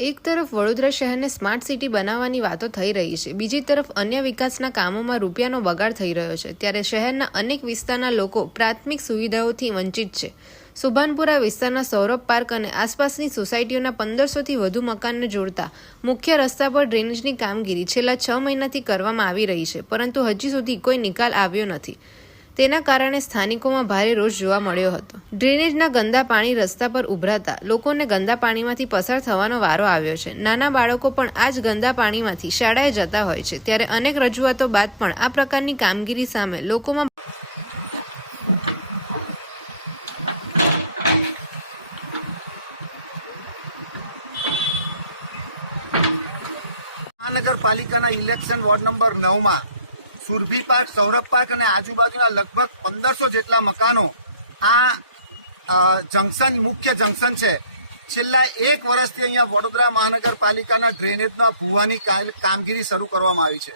એક તરફ વડોદરા શહેરને સ્માર્ટ સિટી બનાવવાની વાતો થઈ રહી છે, બીજી તરફ અન્ય વિકાસના કામોમાં રૂપિયાનો બગાડ થઈ રહ્યો છે, ત્યારે શહેરના અનેક વિસ્તારના લોકો પ્રાથમિક સુવિધાઓથી વંચિત છે. સુભાનપુરા વિસ્તારના સૌરભ પાર્ક અને આસપાસની સોસાયટીઓના પંદરસોથી વધુ મકાનને જોડતા મુખ્ય રસ્તા પર ડ્રેનેજની કામગીરી છેલ્લા છ મહિનાથી કરવામાં આવી રહી છે, પરંતુ હજી સુધી કોઈ નિકાલ આવ્યો નથી. તેના કારણે સ્થાનિકોમાં ભારે રોષ જોવા મળ્યો હતો. ડ્રેનેજના ગંદા પાણી રસ્તા પર ઉભરાતા લોકોને ગંદા પાણીમાંથી પસાર થવાનો વારો આવ્યો છે. નાના બાળકો પણ આ જ ગંદા પાણીમાંથી શાળાએ જતા હોય છે. ત્યારે અનેક રજૂઆતો બાદ પણ આ પ્રકારની કામગીરી સામે લોકોમાં મહાનગરપાલિકાના ઇલેક્શન વોર્ડ નંબર નવમાં સુરભી પાર્ક, સૌરભ પાર્ક અને આજુબાજુના લગભગ પંદરસો જેટલા મકાનો આ જંકશન, મુખ્ય જંકશન છે. છેલ્લા એક વર્ષથી અહીંયા વડોદરા મહાનગરપાલિકાના ડ્રેનેજના ભૂવાની કામગીરી શરૂ કરવામાં આવી છે.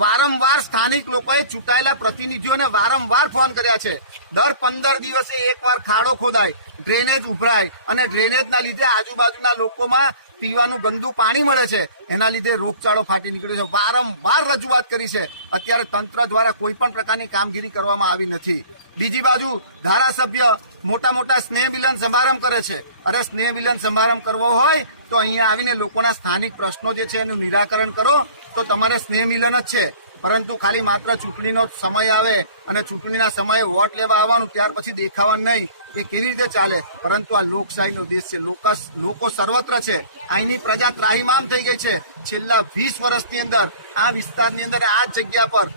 વારંવાર સ્થાનિક લોકોએ ચૂંટાયેલા પ્રતિનિધિઓને વારંવાર ફોન કર્યા છે. દર પંદર દિવસે એકવાર ખાડો ખોદાય, ડ્રેનેજ ઉભરાય અને ડ્રેનેજના લીધે આજુબાજુના લોકોમાં પીવાનું ગંદુ પાણી મળે છે. એના લીધે રોગચાળો ફાટી નીકળ્યો છે. વારંવાર રજૂઆત કરી છે. અત્યારે તંત્ર દ્વારા કોઈ પણ પ્રકારની કામગીરી કરવામાં આવી નથી. બીજી બાજુ ધારાસભ્ય મોટા મોટા સ્નેહ મિલન સમારંભ કરે છે. અરે સ્નેહ મિલન સમારંભ કરવો હોય તો અહીંયા આવીને લોકોના સ્થાનિક પ્રશ્નો જે છે એનું નિરાકરણ કરો. તો તમારે સ્નેહ મિલન જ છે. પરંતુ ખાલી માત્ર ચૂંટણીનો સમય આવે અને ચૂંટણીના સમયે વોટ લેવા આવવાનું ત્યાર પછી દેખાવા નહીં કે કેવી રીતે ચાલે. પરંતુ આ લોકશાહીનો દેશ છે. લોકો સર્વત્ર છે. અહીંની પ્રજા ત્રાહીમામ થઈ ગઈ છે. છેલ્લા વીસ વર્ષની અંદર આ વિસ્તારની અંદર આ જગ્યા પર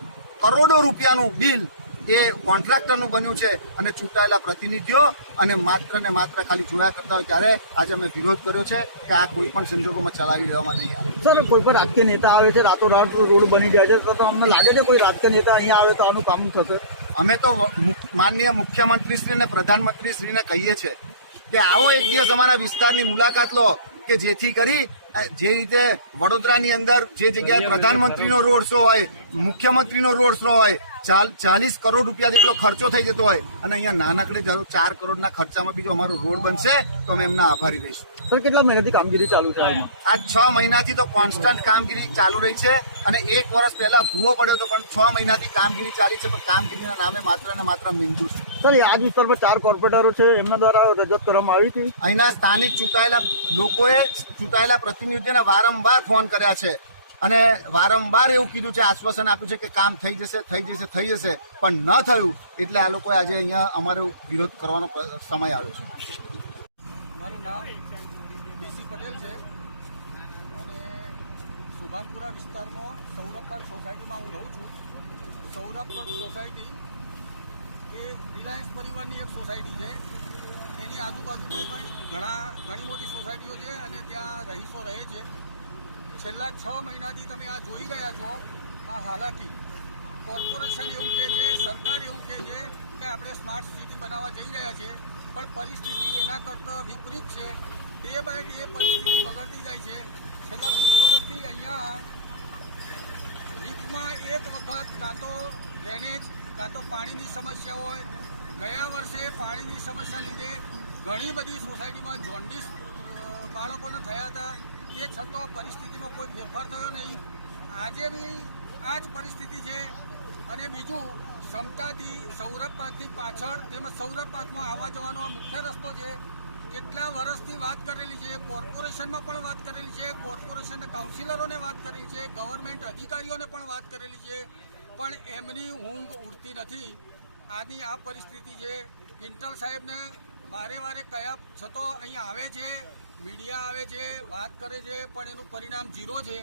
કરોડો રૂપિયાનું બિલ એ કોન્ટ્રાક્ટરનું બન્યું છે અને ચૂંટાયેલા પ્રતિનિધિઓ અને માત્ર ને માત્ર ખાલી જોયા કરતા હોય ત્યારે આજે અમે વિરોધ કર્યો છે કે આ કોઈ પણ સંજોગોમાં ચલાવી લેવામાં નહીં. સર કોઈ પણ રાજકીય નેતા આવે છે રાતોરાત રોડ બની જાય છે તો અમને લાગે છે કોઈ રાજકીય નેતા અહીંયા આવે તો આનું કામ થશે અમે તો માનનીય મુખ્યમંત્રી શ્રી અને પ્રધાનમંત્રી શ્રીને કહીએ છીએ કે આવો એક દિવસ અમારા વિસ્તારની મુલાકાત લો કે જેથી કરી જે રીતે વડોદરાની અંદર જે જગ્યાએ પ્રધાનમંત્રીનો રોડ શો હોય મુખ્યમંત્રીનો રોડ શો હોય ચાલીસ કરોડ રૂપિયા જેટલો ખર્ચો થઈ જતો હોય અને અહીંયા નાનકડે ચાર કરોડના ખર્ચામાં બીજો અમારો રોડ બનશે તો અમે એમના આભારી રહીશું સર કેટલા મહિનાથી કામગીરી ચાલુ છે આ છ મહિનાથી તો કોન્સ્ટન્ટ કામગીરી ચાલુ રહી છે અને એક વર્ષ પહેલા ભૂવો પડ્યો તો પણ છ મહિનાથી કામગીરી ચાલી છે પણ કામગીરીના નામે માત્ર ને માત્ર મીંધું છે. સર એ આ વિસ્તારમાં ચાર કોર્પોરેટરો છે એમના દ્વારા રજૂઆત કરવામાં આવી હતી. અહીંના સ્થાનિક ચૂંટાયેલા લોકોએ ચૂંટાયેલા પ્રતિનિધિઓને વારંવાર ફોન કર્યા છે. અને વારંવાર એવું કીધું છે આશ્વાસન આપ્યું છે કે કામ થઈ જશે થઈ જશે થઈ જશે પણ ન થયું એટલે આ લોકોએ આજે અહીંયા અમારો વિરોધ કરવાનો સમય આવ્યો છે. વિસ્તારમાં સૌરભપાલ સોસાયટીમાં હું રહું છું. સૌરભ સોસાયટી એ રિલાયન્સ પરિવારની એક સોસાયટી છે. એની આજુબાજુ ઘણા ઘણી મોટી સોસાયટીઓ છે અને ત્યાં રહીશો રહે છે છેલ્લા છ મહિનાથી તમે આ જોઈ ગયા છો આ હાલાકી કોર્પોરેશન એવું કહે છે સરકાર એવું કહે છે કે આપણે સ્માર્ટ સિટી બનાવવા જઈ રહ્યા છીએ પણ પરિસ્થિતિ એના કરતાં વિપરીત છે ડે બાય ડે પરિસ્થિતિ બગડતી જાય છે છેલ્લા વર્ષોથી અહીંયા વીકમાં એક વખત કાં તો ડ્રેનેજ કાં તો પાણીની સમસ્યા હોય ગયા વર્ષે પાણીની સમસ્યા લીધે ઘણી બધી સોસાયટીમાં જોન્ડિસ બાળકોને થયા હતા. એ છતાં પરિસ્થિતિમાં કોઈ ફેરફાર થયો નહીં. આજે બી આ જ પરિસ્થિતિ છે. અને બીજું સમતાથી સૌરભ પાર્કની પાછળ તેમજ સૌરભ પાકમાં આવવા જવાનો મુખ્ય રસ્તો છે. કેટલા વર્ષથી વાત કરેલી છે. કોર્પોરેશનમાં પણ વાત કરેલી છે. કોર્પોરેશનના કાઉન્સિલરોને વાત કરેલી છે. ગવર્મેન્ટ અધિકારીઓને પણ વાત કરેલી છે. પણ એમની ઊંઘ ઉડતી નથી. આની આ પરિસ્થિતિ છે. ઇન્ટલ સાહેબને છતો અહીંયા આવે છે, મીડિયા આવે છે, વાત કરે છે, પણ એનું પરિણામ ઝીરો છે.